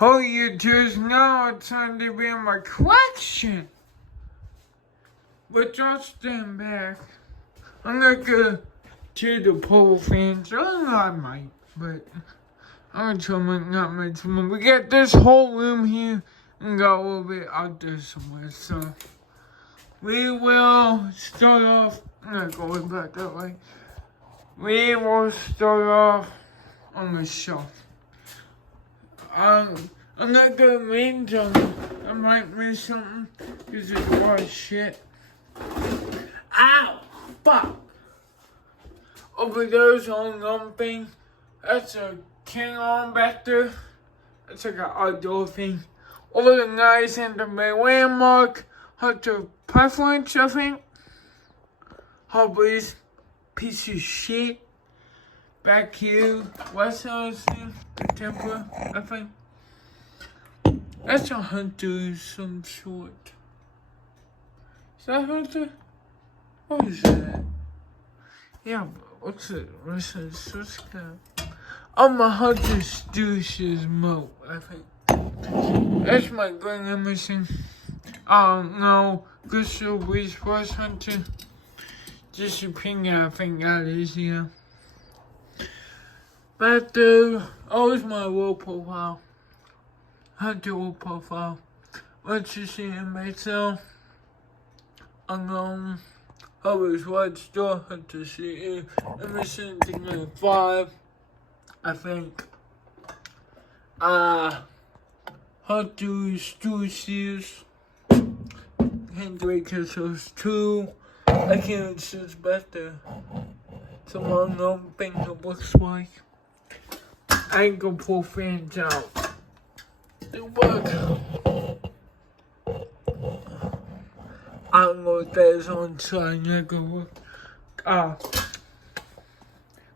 Oh, you just know it's time to be in my question. But y'all stand back. I'm gonna go to the pole fans. I might, but I'm gonna not much more. We got this whole room here and got a little bit out there somewhere. So we will start off. I'm not going back that way. We will start off on the shelf. I'm not gonna mean something. I might miss something because it's a lot of shit. Ow! Fuck! Over there's on lumping. That's a king on back there. That's like an outdoor thing. Over the nice and the main landmark. Hunter preference, I think. Hubby's piece of shit. Back here, west side thing, the temple, I think. That's a hunter of some sort. Is that a hunter? What is that? Yeah, but what's it? What's that? I'm a hunter's douche's moat, I think. That's my Greg Emerson. I don't know. Crystal Reese was hunter. Just a opinion, I think that is, yeah. But always my world profile. Hunter world profile. Let's just see it myself. Unknown. Always watch store. Hunter see it. Emerson thinking 5. I think. Hunter's 2 series. Hendrick Kissel's 2. I can't see it's better. Some unknown thing it looks like. I ain't gonna pull fans out. Look. I don't know if that is on side. I go look.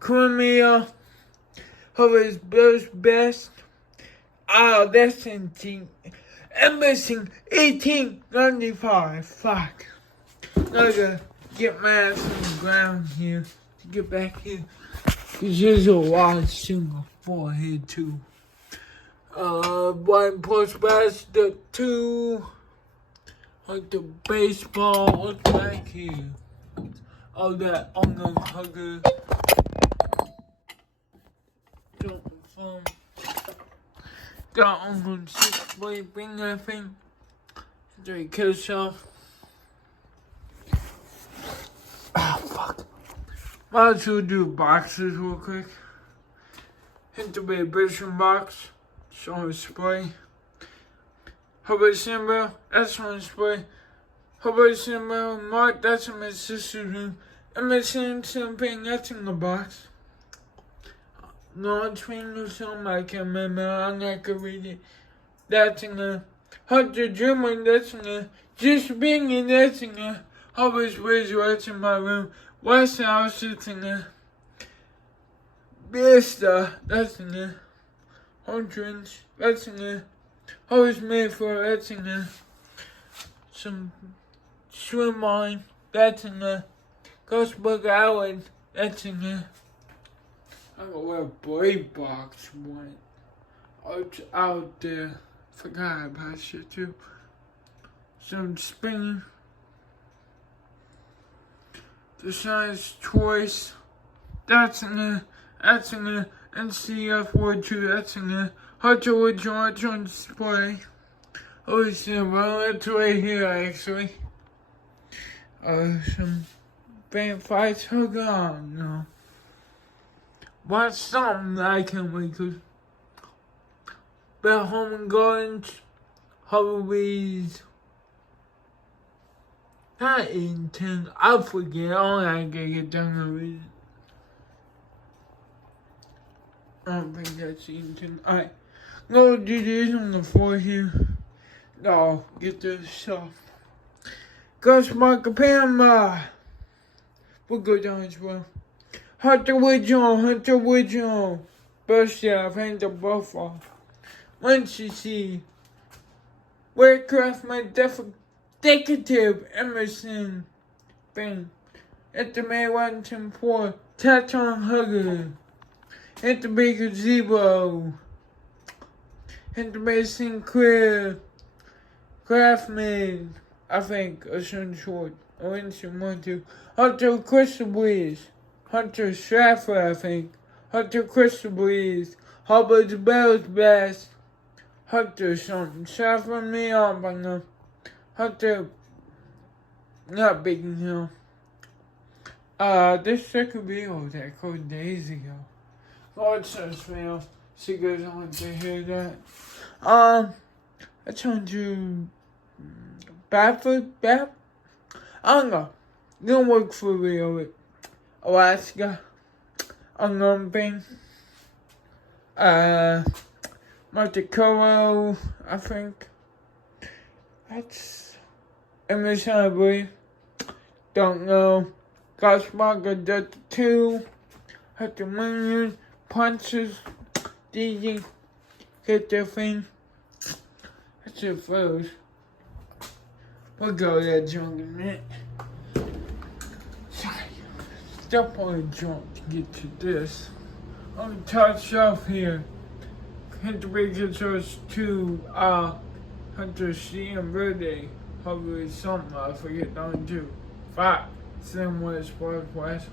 Crimea. His best. That's in Emerson 1895. Fuck. Gotta get my ass on the ground here to get back here. Cause there's a lot of single forehead too. 1 plus bass, the 2. Like the baseball, what's back here? All that on the hugger. Jumping from. Got on the 6-way thing, I think. They kill yourself. Fuck. Might as well do boxes real quick. Hit the vibration box. Show a spray. Hubbard symbol, that's one spray. Hubbard symbol, Mark, that's in my sister's room. And my something, that's in the box. No train or something, I can't remember. I'm not gonna read it. That's in the Hunter German, that's in the Just Being, that's in the Hubbard's Razor, that's in my room. West House, that's in the Vista, that's in the Hundreds, that's in the Hubbard's made for, that's in the some swim line, that's in the Ghostbug Island, that's in the I don't know where Brave Box went. Out there. Forgot about shit too. Some spinning. The size choice. That's in the NCFD too. That's in the Hunter Wood George on display. Oh, it's right here actually. Some band fights. Hold on, no. Watch something I can wait to. Bell Home and Gardens, Halloween's. Not in 10. I forget. I gotta get down to read it. I don't think that's in 10. Alright. Go do this on the floor here. No, get this stuff. Ghost Marker Pamela. We'll go down as well. Hunter Woodjohn. Burst out, hand the buffalo. Once you see Warecraft, my definitive Emerson thing. At the May Washington 4, Taton Hugger. At the Baker Zero. Intimation clear. Craftman, I think, or some sort. Or in some one to Hunter Crystal Breeze. Hunter Stratford, I think. Hunter Crystal Breeze. Hubbard's Bells Bass. Hunter something. Stratford me up on them. Hunter, not Big Hill. This second video that I called days ago. Lord says fail. She goes on to hear that. I told you Bradford. I don't know. Gonna work for real with Alaska. Thing. Monte Carlo, I think. That's English, I believe. Don't know. Goshmaga does 2. Have to million punches. DG hit their thing. That's it first. We'll go that junk in a minute. Sorry. Step on the junk to get to this. On the top shelf here. Hit the regulars to Hunter C and Verde. Hopefully something I forget don't do. 5. Same way as far as West.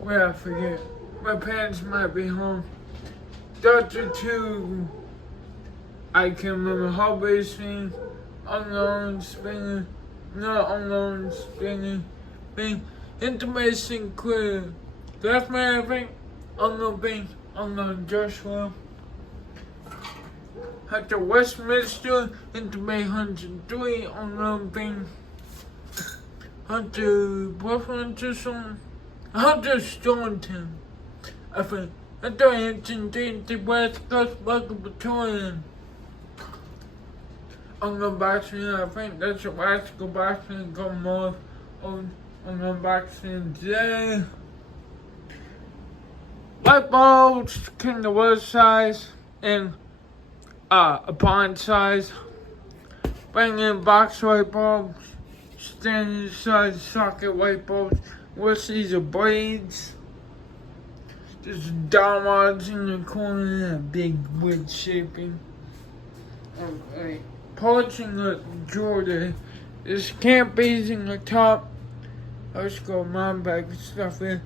Well, I forget. My parents might be home. Dr. 2, I can remember hallway swing, unknown spinning, not unknown spinning, thing, intimation clear. Left man, I think, unknown thing, unknown Joshua. Hunter Westminster, intimate 103, unknown thing. Hunter, Hunter something. Hunter Staunton, I think. Hunter Hampton, the West Coast Local Battalion. Unboxing, I think that's a last unboxing come off on unboxing today. Light bulbs, King of Wood size, and upon size. Bring in box light bulbs, standard size socket light bulbs. What's these are blades? There's diamonds in the corner and a big wood shaping. Okay. Polishing the Jordan. There's canapes in the top. Let's go mine back and stuff in.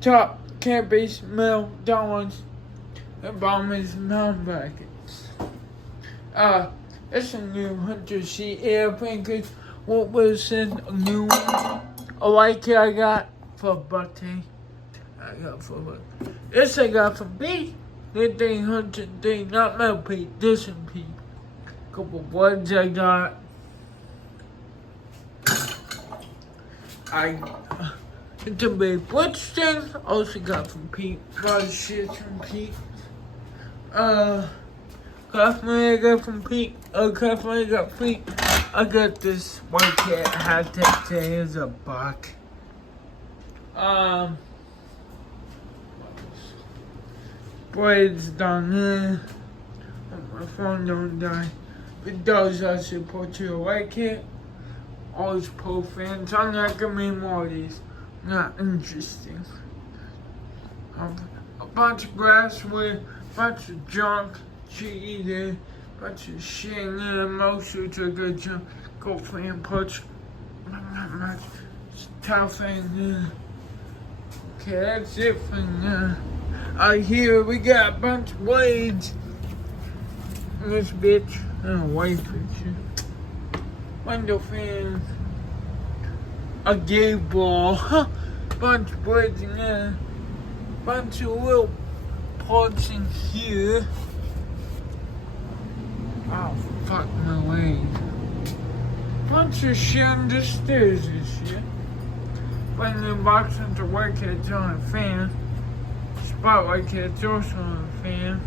Top canapes, metal, diamonds. The bottom is mountain brackets. It's a new Hunter C airplane case. What was in a new one? I like it I got for a birthday. This I got from Pete. This thing Hunter thing, not Metal Pete, this and Pete. Couple bloods I got. It's a big blood stain. Also got from Pete. A lot of shit from Pete. Coffee I got from Pete. Coffee I got from Pete. I got this white cat hat that says a buck. Blades down there. My phone don't die. It does, I support you like it. All these pro fans, I'm not gonna make more of these. Not interesting. A bunch of grass with a bunch of junk, cheaty there, bunch of shit in there, most of a good junk. Go fan punch. Not much tough in there. Okay, that's it for now. Here we got a bunch of blades. This bitch. And a white picture. Window fan. A gay ball. Bunch of blades in there. Bunch of little parts in here. Oh, fuck my leg. Bunch of shit on the stairs and shit. Bring the box into work heads on a fan. Spotlight heads also on a fan.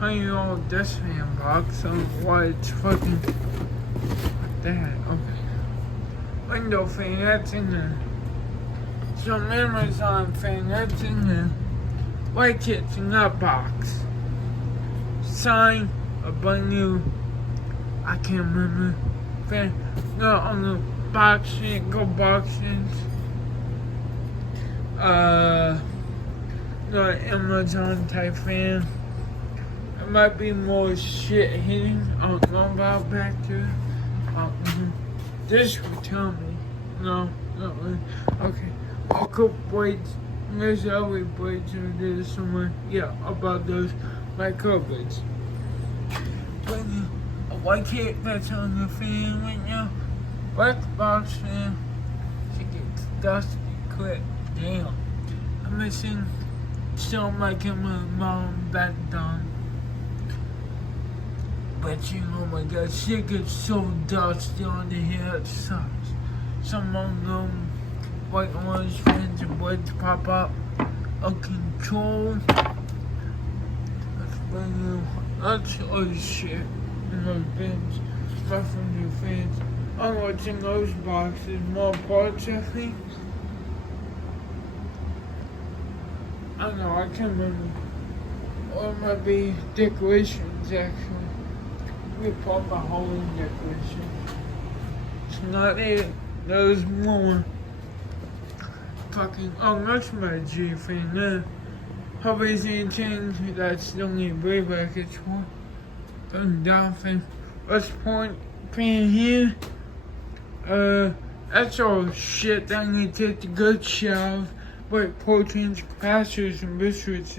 Hanging on this fan box, so why it's fucking like that. Okay. Window fan, that's in there. Some Amazon fan, that's in there. White kits in that box. Sign, a brand new, I can't remember. Fan, no, on the box sheet, go boxes. not Amazon type fan. It might be more shit hitting. I don't know about back there. This would tell me. No, not really. Okay. I'll cook braids. There's always braids or there's somewhere. Yeah, about those. My cupboards. But a white kit that's on the fan right now. Black box fan. She gets dusty quick. Damn. I'm missing some like in my mom back done. But you know, oh my god, shit gets so dusty on the hair, it sucks. Some of them white orange fans and blades pop up. Out control. That's brand new. That's other shit in those bins. Stuff from new fans. I don't know what's in those boxes. More parts, I think. I don't know, I can't remember. Or it might be decorations, actually. We put my whole decoration. It's not it. There's more. Fucking, oh, that's my G thing there. Hobbies and things that still need way back at one. Going down thing. What's the point being here? That's all shit that I need to take the good shower. But proteins, capacitors, and biscuits,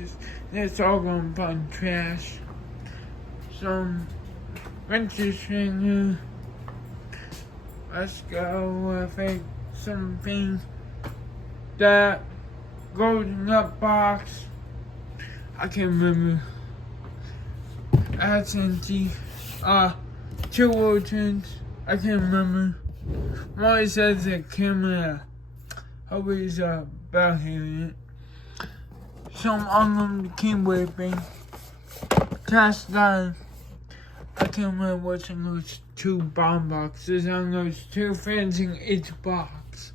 that's all going to be trash. Some interesting, let's go, I think, something that goes in that box. I can't remember. That's empty. 2 oceans. I can't remember. Molly says that camera. Always about hearing it. Some of them keep whipping. Cast iron. I can't remember what's in those 2 bomb boxes. On those 2 fans in each box.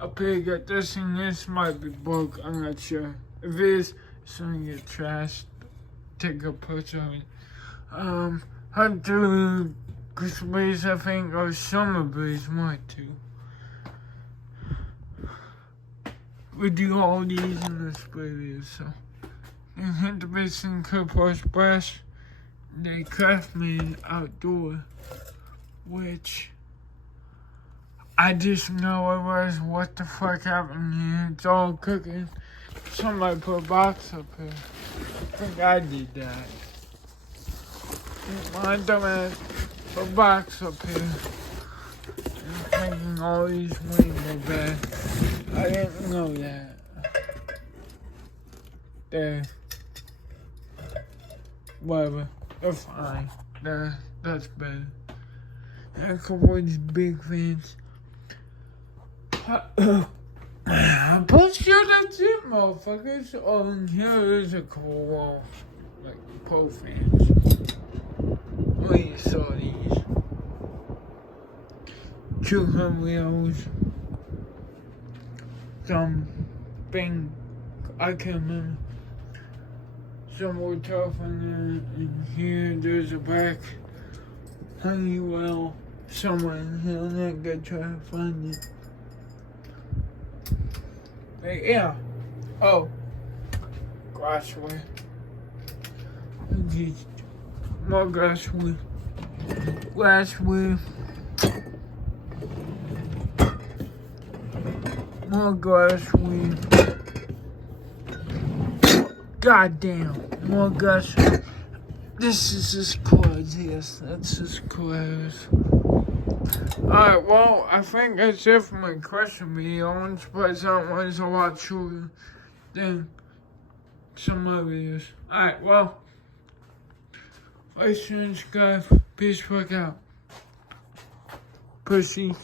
Up here, got this and this might be broke. I'm not sure. If it is, it's gonna get trashed. Take a picture of it. Hunter Breeze, I think, or Summer Breeze might too. We do all these in the spray, so. And Hunter Breeze and Cooper Splash. They Craftman Outdoor, which I just know it was what the fuck happened here. It's all cooking. Somebody put a box up here. I think I did that. My dumbass put a box up here. I'm thinking all these rainbow bags. I didn't know that. There. Whatever. They're fine. That's better. And a couple of these big fans. I'm pretty sure that's it, motherfuckers. Oh, and here is a cool, like, pro fans. We saw these. 200 wheels. Something I can't remember. Some more tough in here. There's a back Honeywell somewhere in here. I'm not gonna try to find it. But yeah. Oh. Glassware. More glassware. Glassware. More glassware. Goddamn, more gush. This is as cool as this. That's as cool as. Alright, well, I think that's it for my question video. I'm surprised that one is a lot shorter than some other videos. Alright, well, like, subscribe, peace, fuck out. Pussies.